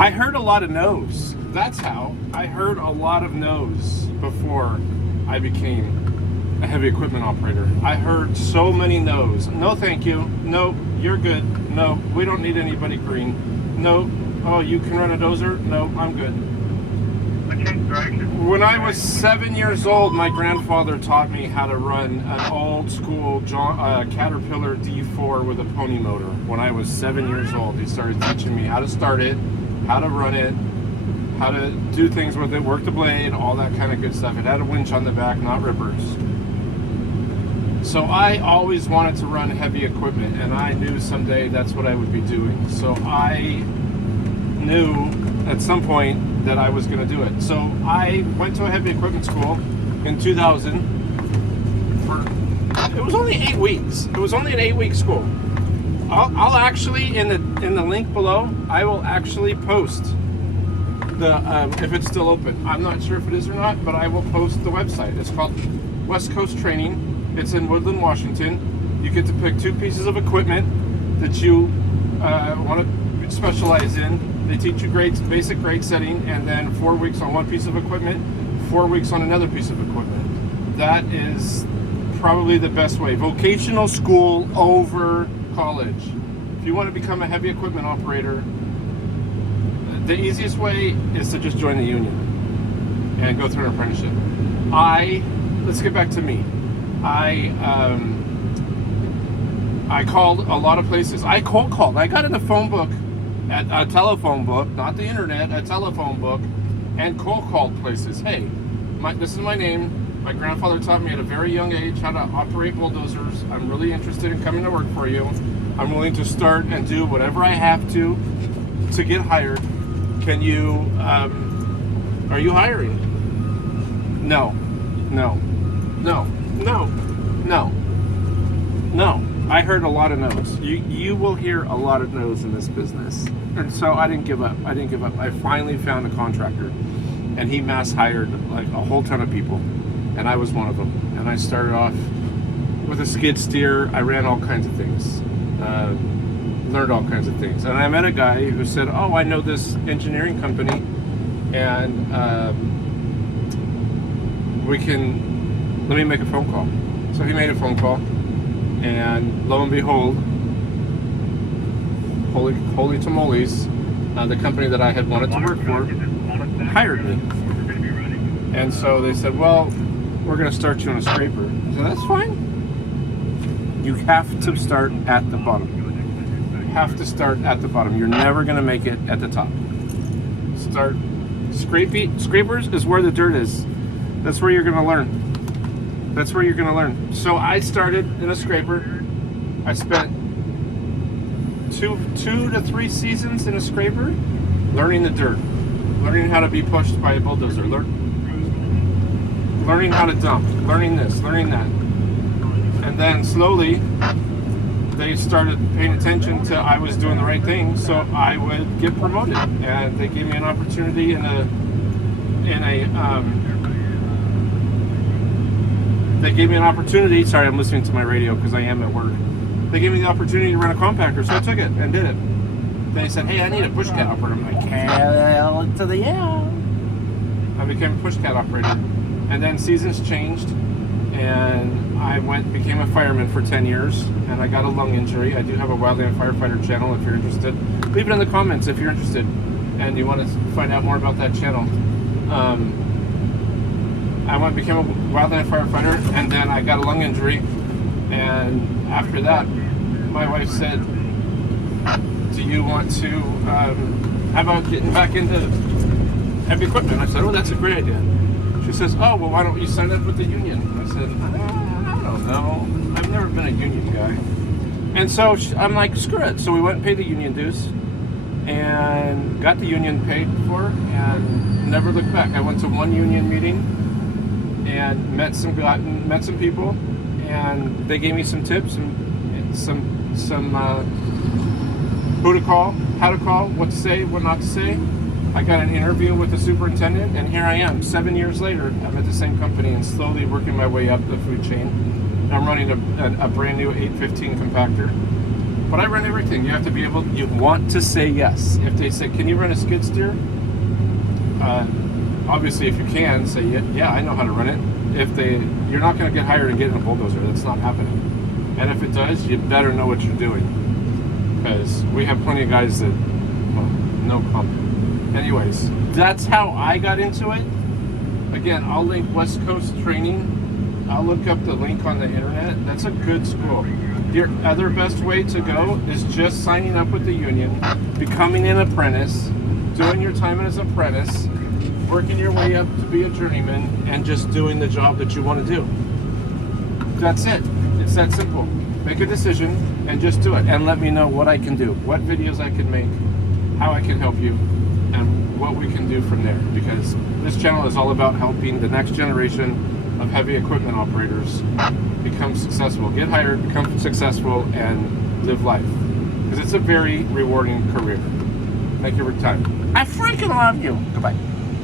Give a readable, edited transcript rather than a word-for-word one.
I heard a lot of no's. That's how. I heard a lot of no's before I became a heavy equipment operator. I heard so many no's. No, thank you. No, you're good. No, we don't need anybody green. No, oh, you can run a dozer? No, I'm good. When I was 7 years old, my grandfather taught me how to run an old school Caterpillar D4 with a pony motor. When I was 7 years old, he started teaching me how to start it, how to run it, how to do things with it, work the blade, all that kind of good stuff. It had a winch on the back, not rippers. So I always wanted to run heavy equipment, and I knew someday that's what I would be doing. So I knew at some point that I was going to do it. So I went to a heavy equipment school in 2000. It was only 8 weeks. It was only an 8-week school. I'll actually in the link below, I will actually post the if it's still open. I'm not sure if it is or not, but I will post the website. It's called West Coast Training. It's in Woodland, Washington. You get to pick 2 pieces of equipment that you want to specialize in. They teach you basic grade setting, and then 4 weeks on one piece of equipment, 4 weeks on another piece of equipment. That is probably the best way. Vocational school over college. If you want to become a heavy equipment operator, the easiest way is to just join the union and go through an apprenticeship. Let's get back to me. I called a lot of places. I cold called. I got in the phone book, a telephone book, not the internet, a telephone book, and cold called places. Hey, this is my name. My grandfather taught me at a very young age how to operate bulldozers. I'm really interested in coming to work for you. I'm willing to start and do whatever I have to get hired. Can you, are you hiring? No. I heard a lot of no's. You will hear a lot of no's in this business. And so I didn't give up. I finally found a contractor, and he mass hired like a whole ton of people, and I was one of them. And I started off with a skid steer. I ran all kinds of things, learned all kinds of things. And I met a guy who said, oh, I know this engineering company, and let me make a phone call. So he made a phone call, and lo and behold, holy tamales, the company that I had wanted to work for hired me. And so they said, well, we're going to start you on a scraper. I said, that's fine. You have to start at the bottom. You have to start at the bottom. You're never going to make it at the top. Start scrapers is where the dirt is. That's where you're going to learn. That's where you're going to learn. So I started in a scraper. I spent two to 3 seasons in a scraper learning the dirt, learning how to be pushed by a bulldozer, learning how to dump, learning this, learning that. And then slowly they started paying attention to I was doing the right thing, so I would get promoted. And they gave me an opportunity sorry, I'm listening to my radio because I am at work. They gave me the opportunity to run a compactor, so I took it and did it. Then they said, hey, I need a push cat operator. I'm like, hell to the yeah. I became a push cat operator. And then seasons changed, and I became a fireman for 10 years, and I got a lung injury. I do have a Wildland Firefighter channel if you're interested. Leave it in the comments if you're interested and you want to find out more about that channel. I became a wildland firefighter, and then I got a lung injury, and after that my wife said, do you want to how about getting back into heavy equipment? I said, oh, that's a great idea. She says, oh, well, why don't you sign up with the union? I said, I don't know, I've never been a union guy. And so I'm like, screw it. So we went and paid the union dues and got the union paid for and never looked back. I went to one union meeting and met some people, and they gave me some tips and some who to call, how to call, what to say, what not to say. I got an interview with the superintendent, and here I am 7 years later. I'm at the same company and slowly working my way up the food chain. I'm running a brand new 815 compactor, But I run everything. You have to be able, you want to say yes. If they say, can you run a skid steer? Obviously, if you can, say, yeah, I know how to run it. If they, you're not going to get hired and get in a bulldozer. That's not happening. And if it does, you better know what you're doing. Because we have plenty of guys that, well, no comment. Anyways, that's how I got into it. Again, I'll link West Coast Training. I'll look up the link on the internet. That's a good school. Your other best way to go is just signing up with the union, becoming an apprentice, doing your time as an apprentice, working your way up to be a journeyman, and just doing the job that you want to do. That's it. It's that simple. Make a decision and just do it. And let me know what I can do, what videos I can make, how I can help you, and what we can do from there. Because this channel is all about helping the next generation of heavy equipment operators become successful, get hired, become successful, and live life. Because it's a very rewarding career. Thank you for your time. I freaking love you. Goodbye.